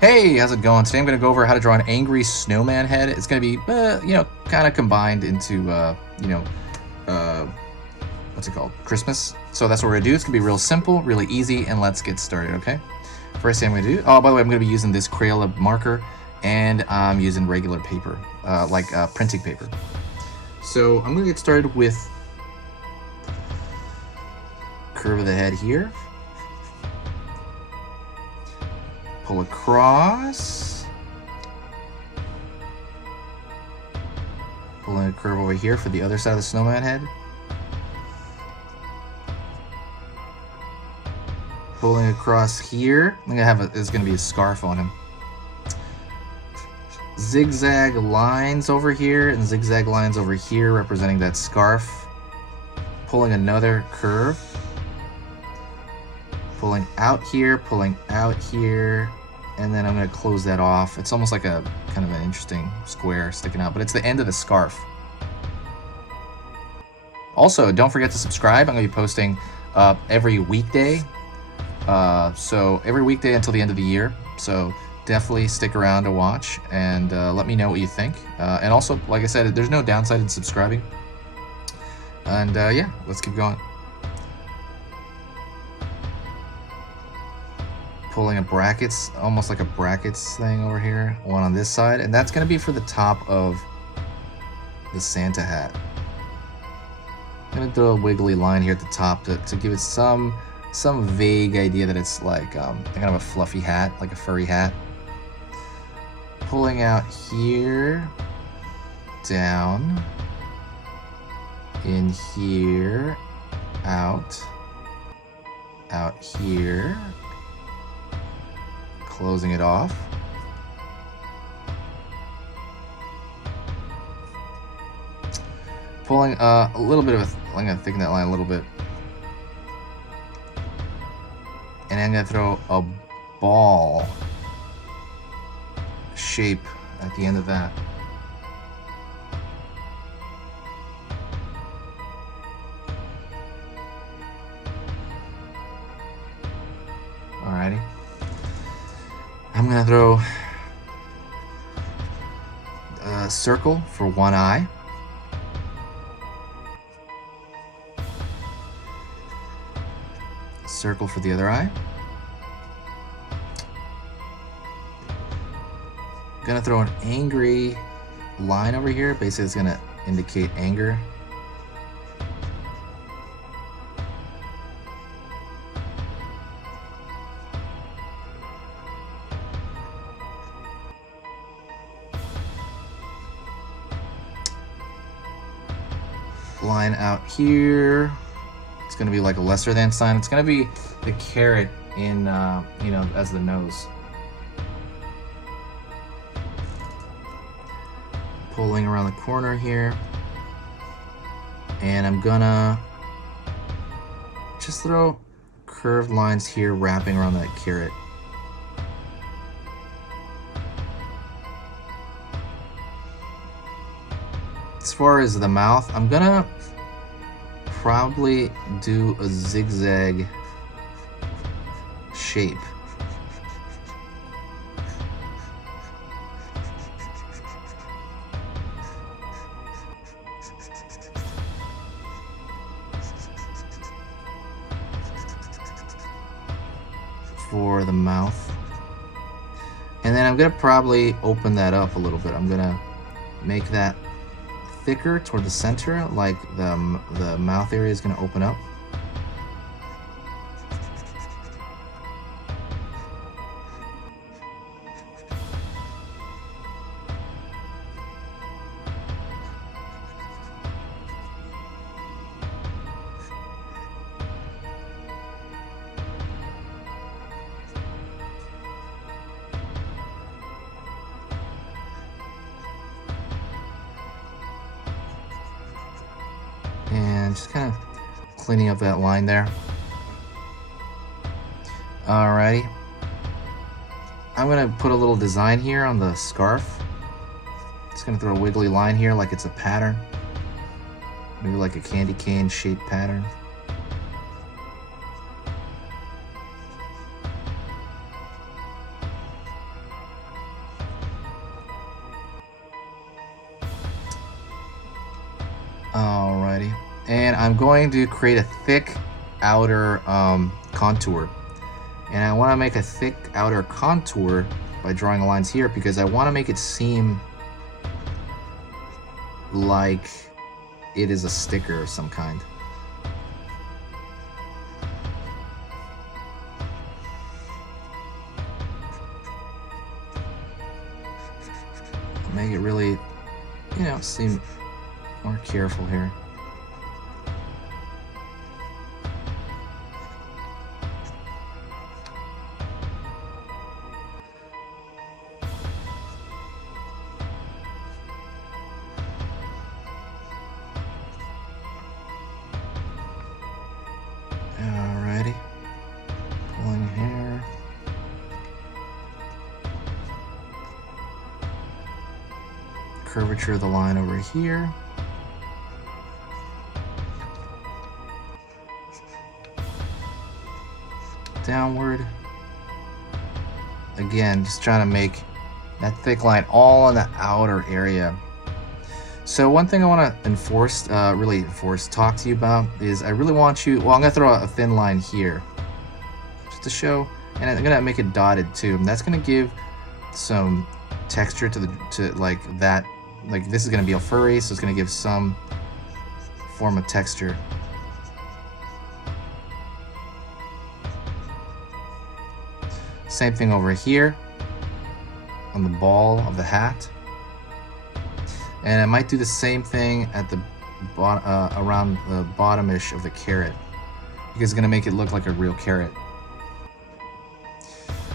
Hey, how's it going? Today I'm going to go over how to draw an angry snowman head. It's going to be, kind of combined into, what's it called? Christmas. So that's what we're going to do. It's going to be real simple, really easy, and let's get started, okay? First thing I'm going to do, oh, by the way, I'm going to be using this Crayola marker, and I'm using regular paper, printing paper. So I'm going to get started with curve of the head here. Pull across. Pulling a curve over here for the other side of the snowman head. Pulling across here. I'm gonna have there's gonna be a scarf on him. Zigzag lines over here and zigzag lines over here representing that scarf. Pulling another curve. Pulling out here, and then I'm going to close that off. It's almost like a kind of an interesting square sticking out, but it's the end of the scarf. Also, don't forget to subscribe. I'm going to be posting every weekday. So every weekday until the end of the year. So definitely stick around to watch and let me know what you think. And also, like I said, there's no downside in subscribing. And yeah, let's keep going. Pulling a brackets, almost like a brackets thing over here, one on this side, and that's going to be for the top of the Santa hat. I'm going to throw a wiggly line here at the top to give it some vague idea that it's like kind of a fluffy hat, like a furry hat. Pulling out here, down, in here, out here, closing it off. Pulling a little bit of I'm gonna thicken that line a little bit. And I'm gonna throw a ball shape at the end of that. Alrighty. I'm gonna throw a circle for one eye. Circle for the other eye. I'm gonna throw an angry line over here. Basically, it's gonna indicate anger. Line out here. It's going to be like a lesser than sign. It's going to be the carrot in, as the nose. Pulling around the corner here. And I'm going to just throw curved lines here wrapping around that carrot. As far as the mouth, I'm going to probably do a zigzag shape. For the mouth. And then I'm going to probably open that up a little bit. I'm going to make that thicker toward the center, like the mouth area is going to open up. And just kind of cleaning up that line there. Alrighty. I'm gonna put a little design here on the scarf. Just gonna throw a wiggly line here like it's a pattern. Maybe like a candy cane shaped pattern. Alrighty. And I'm going to create a thick outer contour. And I want to make a thick outer contour by drawing lines here because I want to make it seem like it is a sticker of some kind. Make it really, you know, seem more careful here. Alrighty, pulling here. Curvature of the line over here. Downward. Again, just trying to make that thick line all on the outer area. So one thing I want to really talk to you about is I really want you, well, I'm going to throw a thin line here just to show, and I'm going to make it dotted too. And that's going to give some texture to like that. Like this is going to be a furry, so it's going to give some form of texture. Same thing over here on the ball of the hat. And I might do the same thing at the around the bottom-ish of the carrot, because it's going to make it look like a real carrot.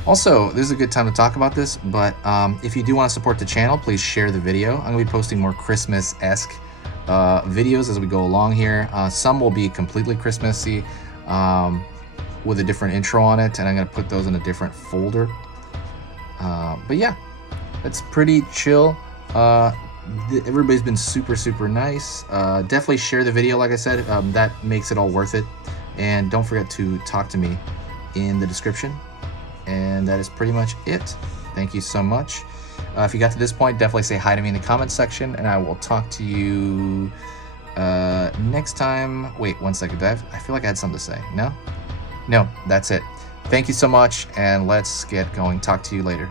Also, this is a good time to talk about this, but if you do want to support the channel, please share the video. I'm going to be posting more Christmas-esque videos as we go along here. Some will be completely Christmassy with a different intro on it, and I'm going to put those in a different folder. But yeah, it's pretty chill. Everybody's been super nice. Definitely share the video, like I said. That makes it all worth it. And don't forget to talk to me in the description. And that is pretty much it. Thank you so much. If you got to this point, definitely say hi to me in the comments section, and I will talk to you next time. Wait, one second. I feel like I had something to say. No, that's it. Thank you so much, and let's get going. Talk to you later.